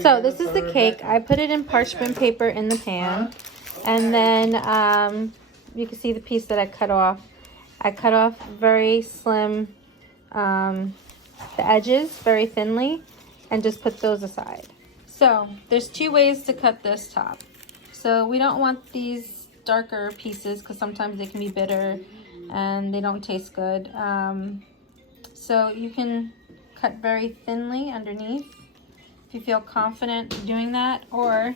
So this is the cake. I put it in parchment paper in the pan. And then you can see the piece that I cut off. I cut off very slim, the edges very thinly, and just put those aside. So there's two ways to cut this top. So we don't want these darker pieces because sometimes they can be bitter and they don't taste good. So you can cut very thinly underneath if you feel confident doing that, or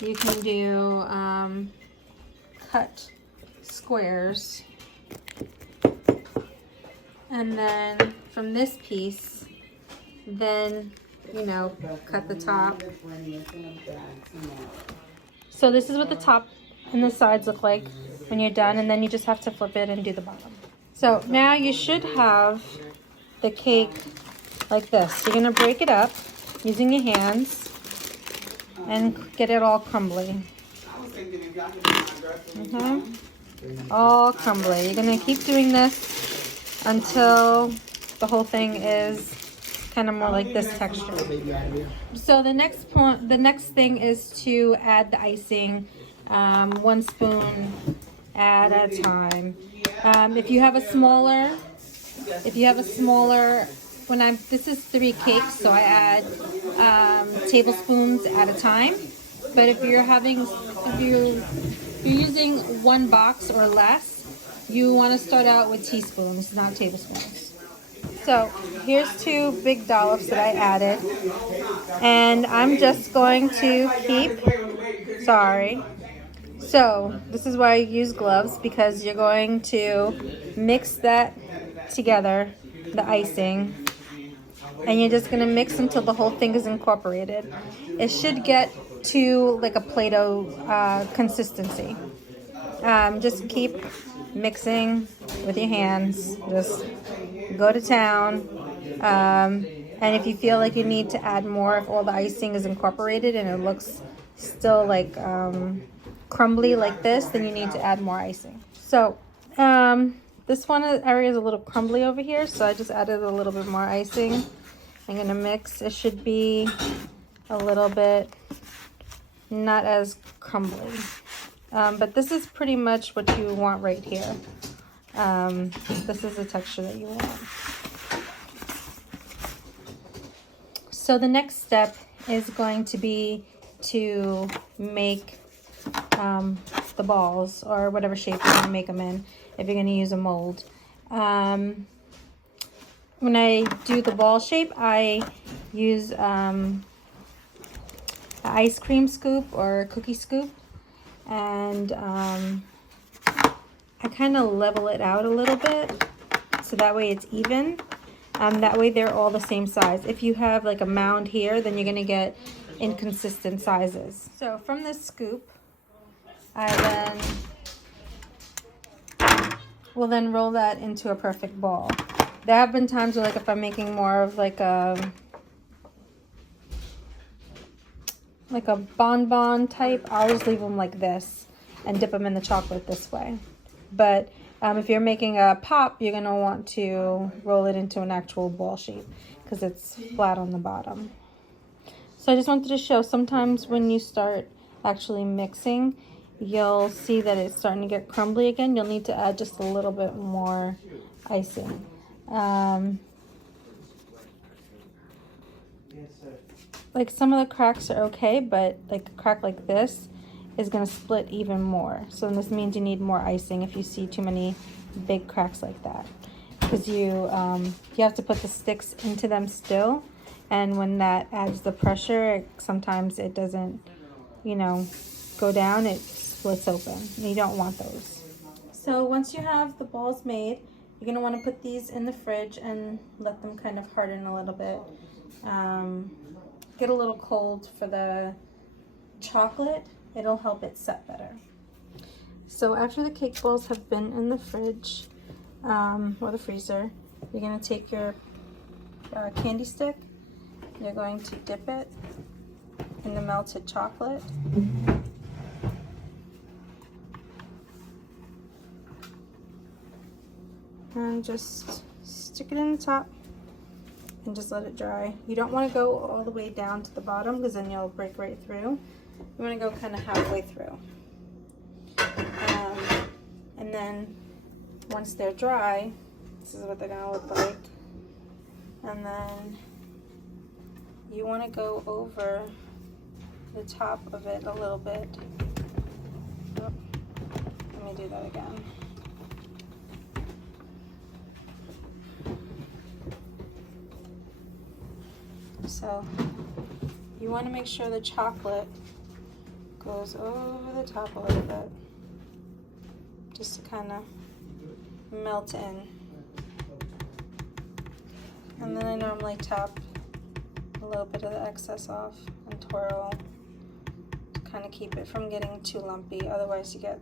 you can do cut squares, and then from this piece, then cut the top. So this is what the top and the sides look like when you're done, and then you just have to flip it and do the bottom. So now you should have the cake like this. You're gonna break it up using your hands and get it all crumbly. All crumbly. You're gonna keep doing this until the whole thing is kind of more like this texture. So the next thing is to add the icing, 1 spoon at a time. If you have a smaller, this is 3 cakes, so I add tablespoons at a time. But if you're using 1 box or less, you want to start out with teaspoons, not tablespoons. So here's 2 big dollops that I added, and I'm just going to so this is why I use gloves, because you're going to mix that together, the icing, and you're just going to mix until the whole thing is incorporated. It should get to like a Play-Doh consistency. Just keep mixing with your hands. Just go to town. And if you feel like you need to add more, if all the icing is incorporated and it looks still like crumbly like this, then you need to add more icing. So this one area is a little crumbly over here, so I just added a little bit more icing. I'm gonna mix. It should be a little bit not as crumbly, but this is pretty much what you want right here. This is the texture that you want. So the next step is going to be to make the balls, or whatever shape you're going to make them in, if you're going to use a mold. When I do the ball shape, I use an ice cream scoop or a cookie scoop, and I kind of level it out a little bit so that way it's even. That way they're all the same size. If you have like a mound here, then you're going to get inconsistent sizes. So from this scoop, I will then roll that into a perfect ball. There have been times where, like, if I'm making more of like a bonbon type, I'll just leave them like this and dip them in the chocolate this way. But if you're making a pop, you're going to want to roll it into an actual ball shape because it's flat on the bottom. So I just wanted to show, sometimes when you start actually mixing, you'll see that it's starting to get crumbly again. You'll need to add just a little bit more icing. Like some of the cracks are okay, but like a crack like this is going to split even more. So this means you need more icing if you see too many big cracks like that, because you have to put the sticks into them still, and when that adds the pressure, sometimes it doesn't go down, it splits open, and you don't want those. So once you have the balls made, you're going to want to put these in the fridge and let them kind of harden a little bit. Get a little cold for the chocolate. It'll help it set better. So after the cake balls have been in the fridge or the freezer, you're going to take your candy stick. You're going to dip it in the melted chocolate. And just stick it in the top and just let it dry. You don't want to go all the way down to the bottom because then you'll break right through. You want to go kind of halfway through. And then once they're dry, this is what they're going to look like. And then you want to go over the top of it a little bit. Oh, let me do that again. So you want to make sure the chocolate goes over the top a little bit, just to kind of melt in. And then I normally tap a little bit of the excess off and twirl to kind of keep it from getting too lumpy, otherwise you get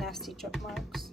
nasty drip marks.